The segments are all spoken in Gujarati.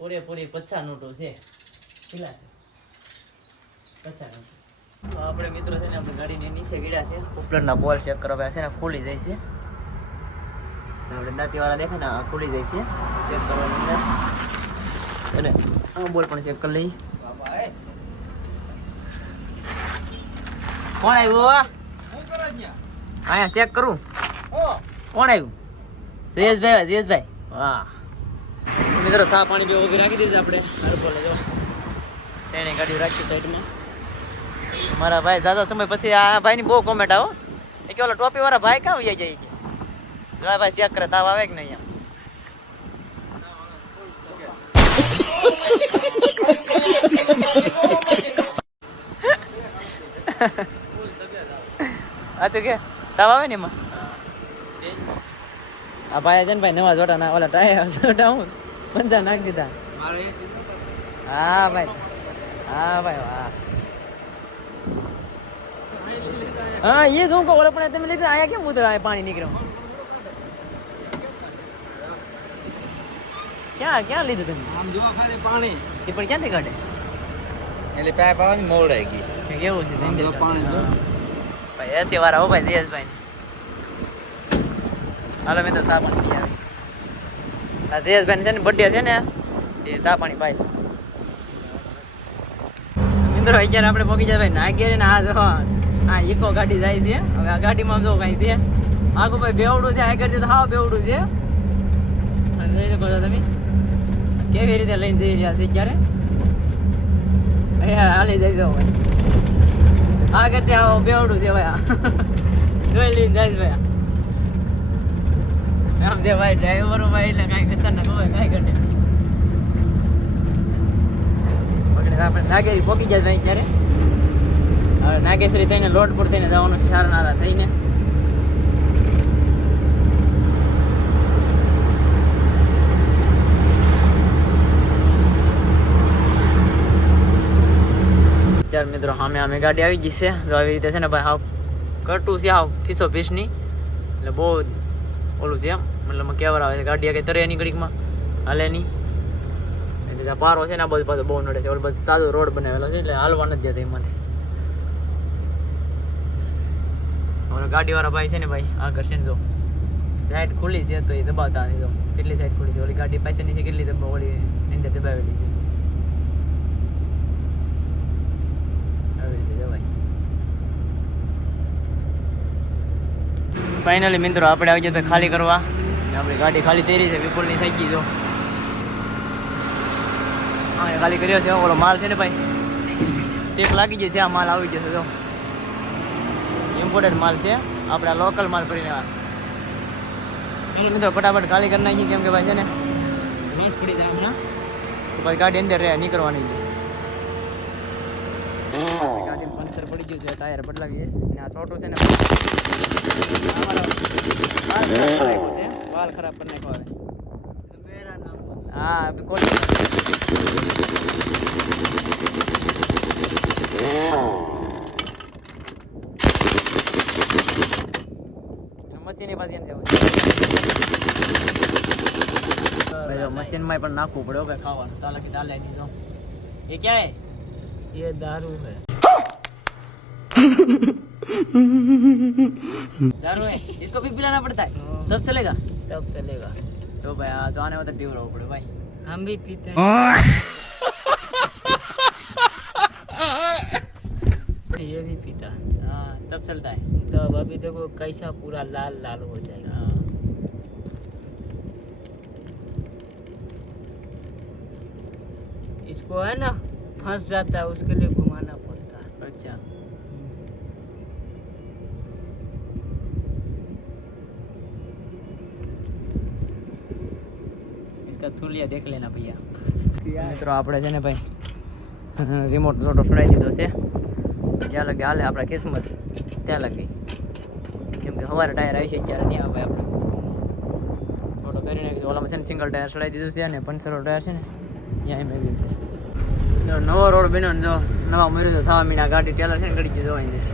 પૂરેપૂરી 50 નોટો છે. કેટલા 50 નોટો. તો આપણે મિત્રો છે ને આપણે ગાડીની નીચે ગીડ્યા છે. ઉપરના પોલ ચેક કરવા છે ને ખુલી જાય છે. આપણે દાંતીવાળા દેખે ને ખુલી જાય છે. ચેક કરવાની બસ. અને બોલ પણ ચેક કરી લઈ. કોણ આવ્યું? હું કરો અહીંયા ચેક કરું. કોણ આવ્યું? જયેશભાઈ. વાહ મિત્રો, સા પાણી બે ઉભી રાખી દીધી આપણે. એને ગાડી રાખી સાઈડમાં. મારા ભાઈ દાદા સમય પછી આ ભાઈની બહુ કોમેન્ટ આવો એ કે ઓલા ટોપી વાળા ભાઈ ક્યાં વહી જાય કે ભાઈ ચેક કરે તાવ આવે કે નહીં અચ્છા કે તાવ આવે ને એમાં આ ભાઈ છે ને ભાઈ નવા જોટા ના ઓલા ટાયર હું 50 નાખી દીધા. હા ભાઈ વાહ. હા એ શું કહો ઓલા પણ તમે લીધું આયા કેમ ઉતર પાણી નીકળ્યું? ક્યાં લીધું તમે? આમ જો ખાલી પાણી એ પણ ક્યાંથી કાઢે? એટલે પાઇપ આવે ને મોડાઈ ગઈ છે. કેવું છે પાણી ભાઈ? એસી વાળા હો ભાઈ જયેશભાઈ. હાલો મેં તો સા પાણી આવે. આ જયેશભાઈ છે ને બર્થડે છે ને એ સા પાણી પાય છે. મિત્રો અત્યારે આપણે પહોંચી જાય ભાઈ નાગેર ને આ જો હા ઇકો ગાડી જાય છે. હવે આ ગાડીમાં જો કઈ છે આગળ ભાઈ બેવડું છે આગળ છે તો હા બેવડું છે. જોઈ શકો છો તમે કેવી રીતે લઈને જઈ રહ્યા છે અત્યારે. હાલી જાય જો ભાઈ આગળ ત્યાં બેવડું છે ભાઈ. જોઈ લઈને જાય ભાઈ એમ છે ભાઈ ડ્રાઈવરો ભાઈ એટલે કાંઈ ખતરનાક હોય કાંઈ ઘટે. આપણે નાગેરી પહોંચી જાય ભાઈ અત્યારે. હવે નાગેશ્વરી થઈને લોટપુર થઈને જવાનું સારનારા થઈને. ચાર મિત્રો સામે ગાડી આવી ગઈ છે. જો આવી રીતે છે ને ભાઈ હાવ કટું છે હાવ ફીસો ફીસની એટલે બહુ ઓલું છે એમ મતલબ કેવર આવે છે ગાડી કઈ તરે ની ઘડીકમાં હાલે નહીં. એટલે પારો છે ને આ બધું પાછું બહુ નડે છે. ઓલું બધું તાજો રોડ બનાવેલો છે એટલે હાલવા નથી જતા એમાંથી. ગાડી વાળા ભાઈ છે ને ભાઈ આગળ છે ને જો સાઈડ ખુલ્લી છે તો એ દબાવતા નથી. જો કેટલી સાઈડ ખુલ્લી છે ઓલી ગાડી પાછળની છે કેટલી ઓલી અંદર દબાવેલી છે. આવી રીતે જવાય. ફાઇનલી મિત્રો આપણે આવી જતા ખાલી કરવા. આપણી ગાડી ખાલી થઈ રહી છે વિપુલની થઈ ગઈ. જો હા ખાલી કર્યો છે. ઓલો માલ છે ને ભાઈ ચેક લાગી જશે. આ માલ આવી જશે. જો ઇમ્પોર્ટેડ માલ છે આપણે લોકલ માલ કરીને એટલે મિત્રો ફટાફટ ખાલી કરી નાખીએ કેમ કે ભાઈ છે ને રસ પડી જાય હમણાં તો ભાઈ ગાડી અંદર રહે નીકળવાની છે. ગાડીમાં પંચર પડી ગયું છે ટાયર બદલાવીએ ને આ છોટું છે ને વાલ ખરાબ કરી નાખવા હા મશીન પાછી મશીનમાં પણ નાખવું પડે ભાઈ ખાવાનું તાલાકી ચાલે નહીં. જો ये क्या है? ये दारू है. दारू है इसको भी पिलाना पड़ता है तब चलेगा. तो भाई तो आने वाला ड्यू रहो पड़े भाई हम भी पीते हैं. ये भी पीता हाँ तब चलता है. तब अभी देखो कैसा पूरा लाल लाल हो जाएगा. इसको है ना फंस जाता है उसके लिए घुमाना पड़ता है. अच्छा इसका थूलिया देख लेना भैया. મિત્રો આપણે છે ને ભાઈ રિમોટ જોટો છોડાવી દીધો છે. જ્યાં લગે હાલે આપણા કિસ્મત ત્યાં લગી કેમ કે સવારે ટાયર આવી છે ત્યારે નહીં આવે આપણે જોટો કરી નાખીશું. ઓલામાં છે ને સિંગલ ટાયર છોડાવી દીધું છે અને પંચરો ટાયર છે ને ત્યાં મેળવી છે. નવો રોડ બન્યો ને જો નવા મર્યું તો થવા મીના ગાડી ટેલર છે ને ગડી ગયું જોવાની છે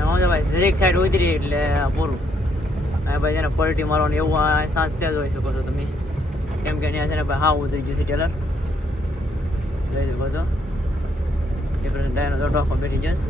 એમાં તો ભાઈ દરેક સાઈડ ઉતરી એટલે પૂરું. હા ભાઈ છે ને પલટી મારવાનું એવું સાંસ છે જોઈ શકો છો તમે. કેમ કે અહીંયા છે ને હા ઉતરી ગયું છે ટેલર લઈ શકો છો એ પ્રમાણે ટાયરનો થોડો આખો બેઠી જશે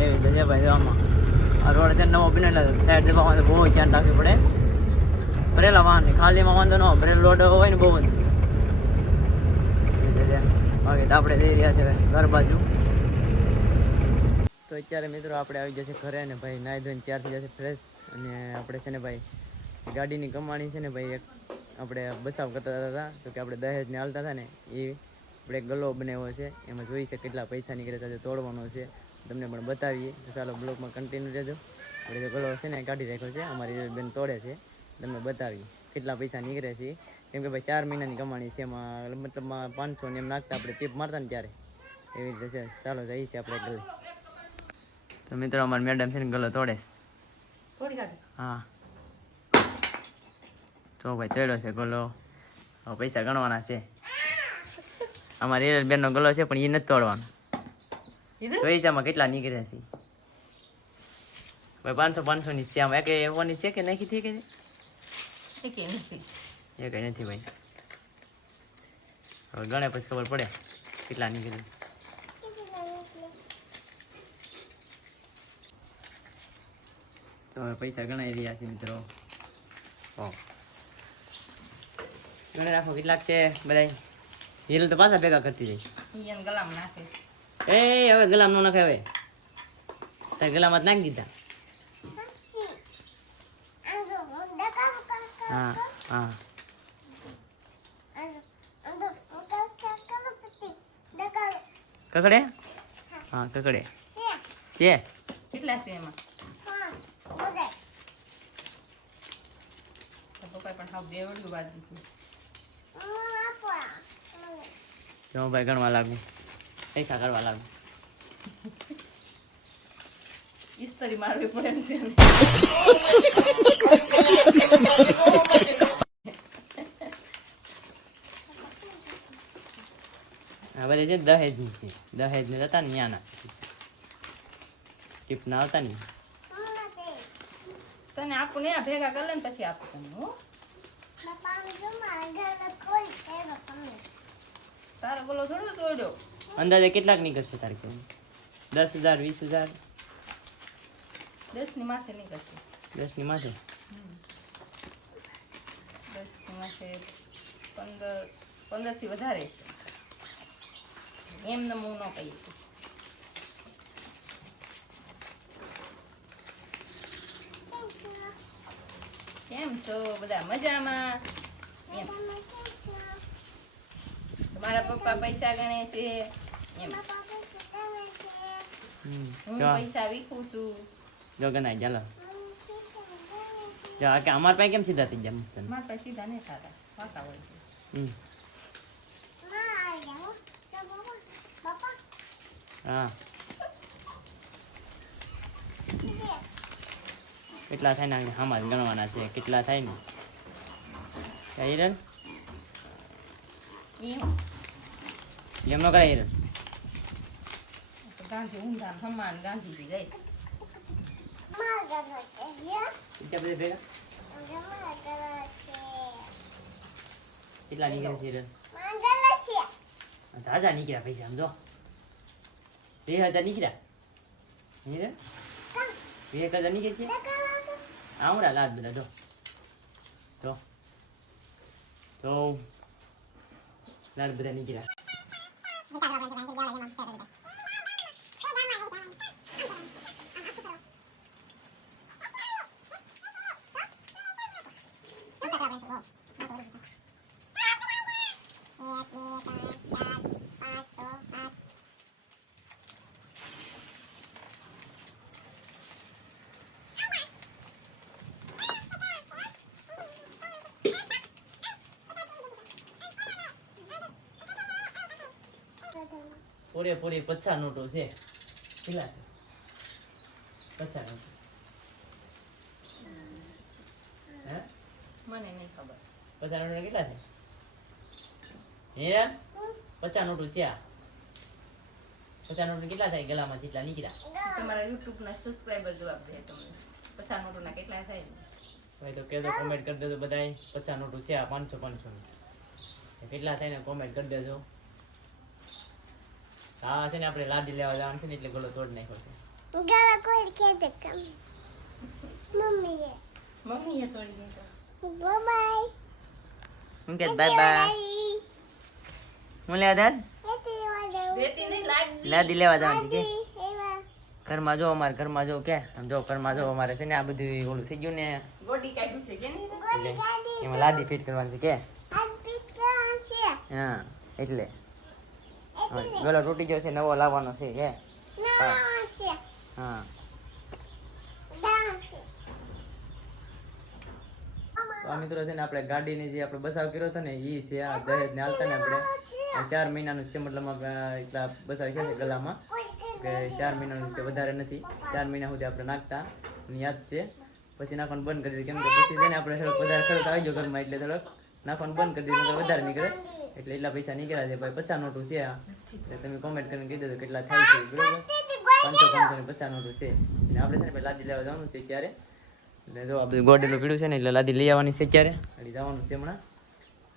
એવી રીતે છે ભાઈ આમાં આ રોડ છે નવો બનેલા સાઈડ જવામાં બહુ ધ્યાન રાખવું પડે ભરેલા વાહન ખાલીમાં વાંધો ન હોય ભરેલો લોડ હોય ને બહુ વાંધો બાકી તો આપણે જઈ રહ્યા છે ઘર બાજુ તો અત્યારે મિત્રો આપણે આવી જશે ઘરે ને ભાઈ નાહી ધોઈને તૈયાર થઈ જશે ફ્રેશ અને આપણે છે ને ભાઈ ગાડીની કમાણી છે ને ભાઈ એક આપણે બસાવ કરતા હતા તો કે આપણે દહેજને હાલતા હતા ને એ આપણે ગલો બનાવ્યો છે એમાં જોઈ છે કેટલા પૈસા નીકળે છે તોડવાનો છે તમને પણ બતાવીએ તો ચાલો બ્લોગમાં કન્ટિન્યુ રહેજો આપણે જે ગલો છે ને કાઢી રાખ્યો છે અમારી બેન તોડે છે તમને બતાવીએ કેટલા પૈસા નીકળે છે કેમ કે ભાઈ 4 મહિનાની કમાણી છે એમાં મતલબમાં 500 ને એમ નાખતા આપણે ટીપ મારતા ને ત્યારે એવી રીતે છે ચાલો જઈએ છીએ આપણે ગલે તો મિત્રો અમારી મેડમ છે ને ગલો તોડે હા તો ભાઈ તોડ્યો છે ગલો હવે પૈસા ગણવાના છે અમારી હિરલ બેનનો ગલો છે પણ એ નથી તોડવાનો પૈસામાં કેટલા નીકળ્યા છે ભાઈ 500 ની છે આમાં એક એવોની છે કે નાખી થઈ કે એ કઈ નથી ભાઈ હવે ગણે પછી ખબર પડે કેટલા નીકળે તો હવે પૈસા ગણાઈ રહ્યા છે મિત્રો ગણે રાખો કેટલાક છે બધા હિરલ તો પાછા ભેગા કરતી જાય ગલામાં નાખે એ હવે ગલામ નો નાખે હવે તાર ગલામાં જ નાખી દીધા હા હા કકડે હા કકડે છે કેટલા છે એમાં જો ભાઈ ગણવા લાગુ પૈસા કરવા લાગુ ઇસ્તરી મારવી પડે છે હવે છે દહેજ ની છે દહેજ ને જતા ને ત્યાં ના ટીપ ના આવતા ને તને આપું ને ભેગા કરી લે ને પછી આપું તમને તારો બોલો થોડો તોડ્યો અંદાજે કેટલાક નીકળશે તારે કે 10,000 20,000 10 ની માથે નીકળશે 10 ની માથે 10 ની માથે 15 થી વધારે એમ ને હું ન કહીએ કેમ છો બધા મજામાં એમ તમારા પપ્પા પૈસા ગણે છે એમ હું પૈસા વીખું છું જો ગણાય ચાલો જો કે અમાર પાસે કેમ સીધા થઈ જાય મારા પાસે સીધા નહીં થતા વાંકા હોય છે હા કેટલા થાય ને આમાં જ ગણવાના છે કેટલા થાય ને હિરલ એમ નો કરાય હિરલ ગાંધી ઊંધા હમાન ગાંધીજી ગઈ કેટલા નીકળે છે હિરલ તાજા નીકળ્યા પૈસા સમજો 2,000 નીકળ્યા હિરલ 2,000 નીકળે છે આવડા લાદ બધા તો લાડ બધા નીકળ્યા પૂરેપૂરી 50 નોટો છે કેટલા 50 નોટો હે મને નહીં ખબર 50 નોટો કેટલા છે હિરલ 50 નોટો છે 50 નોટો કેટલા થાય ગલામાં જેટલા નીકળ્યા તમારા YouTube ના સબસ્ક્રાઇબર જવાબ દે તમને 50 નોટો ના કેટલા થાય ભાઈ તો કહેજો, કોમેન્ટ કરી દેજો બધાય. 50 નોટું છે આ 500 ની. કેટલા થાય ને કોમેન્ટ કરી દેજો. હા છે ને આપણે લાદી લેવા જવાનું છે ને એટલે ગળો તોડ નાખ્યો છે. ગળો કોઈ ખેતે કમ મમ્મીએ તોડી દીધો. બાય હું કે બાય બાય. હું લેવા દાદ બેટી ને લાદી લેવા જવાનું છે કે ઘરમાં જો અમારે ઘરમાં જો કે આમ જો ઘરમાં જો અમારે છે ને આ બધું ઓલું થઈ ગયું ને ગોડી કાઢ્યું છે કે નહીં એટલે એમાં લાદી ફિટ કરવાની છે કે હા એટલે ગળો તૂટી ગયો છે, નવો લાવવાનો છે કે હા. તો આ મિત્રો છે ને આપણે ગાડીની જે આપણે બસાવ કર્યો હતો ને એ છે આ દહેજ ને હાલતા ને આપણે 4 મહિનાનું છે, મતલબ એટલા બસાવ છે ગલામાં કે 4 મહિનાનું છે, વધારે નથી. 4 મહિના સુધી આપણે નાખતા મને યાદ છે, પછી નાખવાનું બંધ કરી દીધું કેમ કે પછી છે ને આપણે થોડોક વધારે ખર્ચ આવી ગયો ઘરમાં એટલે થોડોક નાખવાનું બંધ કરી દીધું, વધારે નીકળે એટલે એટલા પૈસા નીકળ્યા છે. ભાઈ 50 નોટું છે આ, એટલે તમે કોમેન્ટ કરીને કહી દેજો કેટલા થાય છે બરોબર. 500 ને 50 નોટું છે અને આપણે છે ને ભાઈ લાદી લેવા જવાનું છે ત્યારે. એટલે જો આ બધું ગોડેલું પીડ્યું છે ને એટલે લાદી લઈ આવવાની છે ત્યારે. એટલે જવાનું છે હમણાં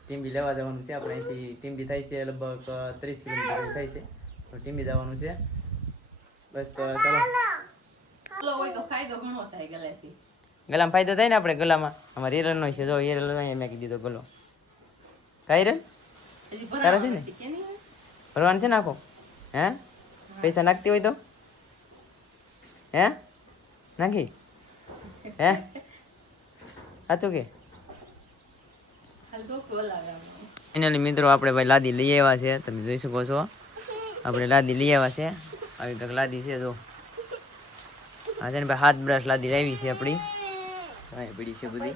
ટીમ્બી લેવા જવાનું છે આપણે. અહીંથી ટીમ્બી થાય છે લગભગ 30 કિલોમીટર થાય છે, તો ટીમ્બી જવાનું છે બસ. તો ચાલો હોય તો ફાયદો ઘણો થાય ગળાથી. ગલામાં ફાયદો થાય ને આપણે ગલામાં. અમારે હિરલનો છે, જો હિરલ અહીંયા મેં કીધો ગલો કાંઈ હિરલ તારા છે ને ભરવાનું છે ને આખો. હે પૈસા નાખતી હોય તો હે નાખી હે સાચું કે ફાઇનલી મિત્રો આપણે ભાઈ લાદી લઈ આવ્યા છે, તમે જોઈ શકો છો. આપણે લાદી લઈ આવ્યા છે, આવી કંઈક લાદી છે જો. હા છે ને ભાઈ હાથ બ્રશ લાદી લાવી છે આપણી. હા પડી છે બધી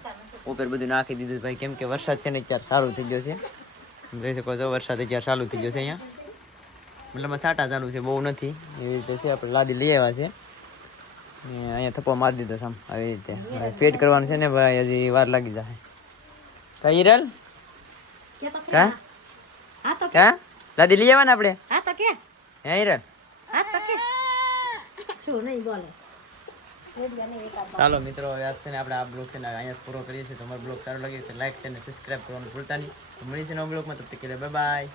ઉપર બધું નાખી દીધું ભાઈ, કેમ કે વરસાદ છે ને અત્યારે ચાલુ થઈ ગયો છે. જોઈ શકો છો વરસાદ અત્યારે ચાલુ થઈ ગયો છે અહીંયા, મતલબ છાંટા ચાલુ છે, બહુ નથી એવી રીતે છે. આપણે લાદી લઈ આવ્યા છે, અહીંયા થપ્પો મારી દીધો સામ આવી રીતે. ફેટ કરવાનું છે ને ભાઈ, હજી વાર લાગી જાય. કા હિરલ કા કા લાદી લઈ આવવાને આપણે. હા તો કે હે હિરલ હા તો કે શું નહીં બોલે. ચાલો મિત્રો યાદ છે ને આપણે આ બ્લોગ છે ને અહીંયા પૂરો કરીએ છીએ. તમારો બ્લોગ સારો લાગે તો લાઈક છે ને સબસ્ક્રાઈબ કરવાનું ભૂલતા નહીં. તો મળીશું નવા બ્લોગમાં, તબ તક કે બાય બાય.